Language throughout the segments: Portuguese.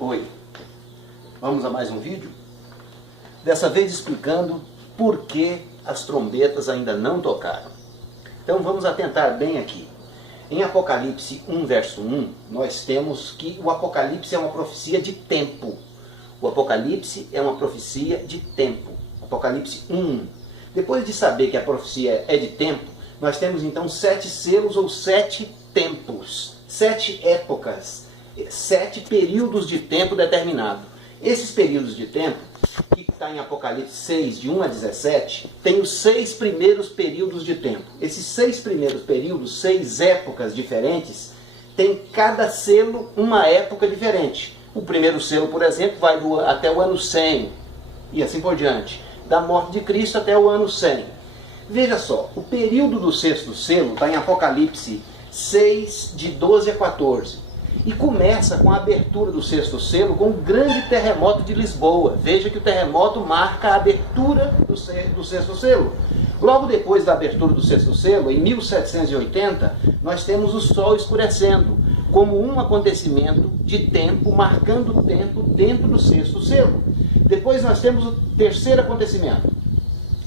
Oi, vamos a mais um vídeo? Dessa vez explicando por que as trombetas ainda não tocaram. Então vamos atentar bem aqui. Em Apocalipse 1, verso 1, nós temos que o Apocalipse é uma profecia de tempo. O Apocalipse é uma profecia de tempo. Apocalipse 1. Depois de saber que a profecia é de tempo, nós temos então 7 selos ou 7 tempos, 7 épocas, 7 períodos de tempo determinado. Esses períodos de tempo, que está em Apocalipse 6, de 1 a 17, tem os 6 primeiros períodos de tempo. Esses 6 primeiros períodos, 6 épocas diferentes, tem cada selo uma época diferente. O primeiro selo, por exemplo, vai até o ano 100, e assim por diante. Da morte de Cristo até o ano 100. Veja só, o período do 6º selo está em Apocalipse 6, de 12 a 14. E começa com a abertura do 6º selo com o grande terremoto de Lisboa. Veja que o terremoto marca a abertura do 6º selo. Logo depois da abertura do 6º selo, em 1780, nós temos o sol escurecendo, como um acontecimento de tempo, marcando o tempo dentro do 6º selo. Depois nós temos o terceiro acontecimento,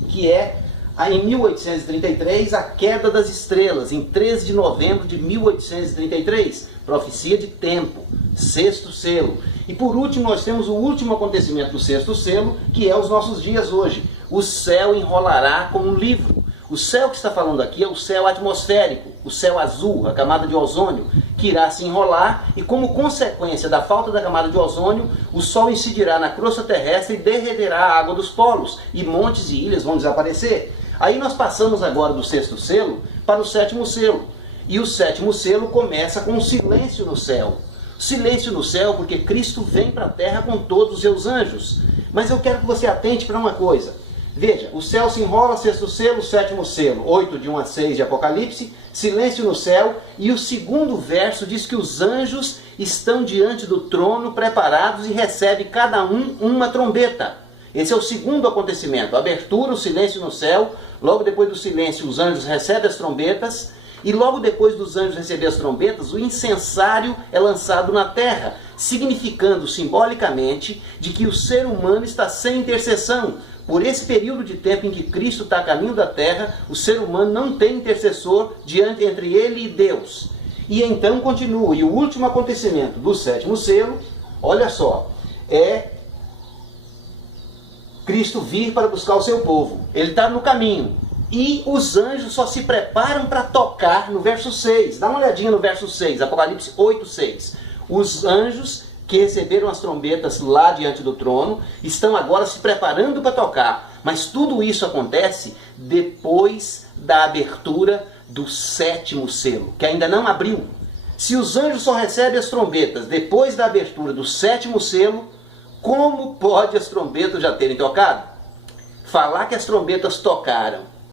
que é em 1833, a queda das estrelas, em 13 de novembro de 1833, profecia de tempo, 6º selo. E por último, nós temos o último acontecimento do 6º selo, que é os nossos dias hoje. O céu enrolará como um livro. O céu que está falando aqui é o céu atmosférico, o céu azul, a camada de ozônio, que irá se enrolar e, como consequência da falta da camada de ozônio, o Sol incidirá na crosta terrestre e derreterá a água dos polos, e montes e ilhas vão desaparecer. Aí nós passamos agora do 6º selo para o 7º selo. E o 7º selo começa com um silêncio no céu. Silêncio no céu porque Cristo vem para a terra com todos os seus anjos. Mas eu quero que você atente para uma coisa. Veja, o céu se enrola, 6º selo, 7º selo, 8 de 1 a 6 de Apocalipse, silêncio no céu, e o segundo verso diz que os anjos estão diante do trono preparados e recebe cada um uma trombeta. Esse é o segundo acontecimento, a abertura, o silêncio no céu, logo depois do silêncio os anjos recebem as trombetas, e logo depois dos anjos receber as trombetas, o incensário é lançado na terra, significando simbolicamente de que o ser humano está sem intercessão. Por esse período de tempo em que Cristo está a caminho da terra, o ser humano não tem intercessor entre ele e Deus. E então continua, e o último acontecimento do 7º selo, olha só, é Cristo vir para buscar o seu povo. Ele está no caminho. E os anjos só se preparam para tocar no verso 6. Dá uma olhadinha no verso 6, Apocalipse 8, 6. Os anjos que receberam as trombetas lá diante do trono estão agora se preparando para tocar. Mas tudo isso acontece depois da abertura do 7º selo, que ainda não abriu. Se os anjos só recebem as trombetas depois da abertura do 7º selo, como pode as trombetas já terem tocado? Falar que as trombetas tocaram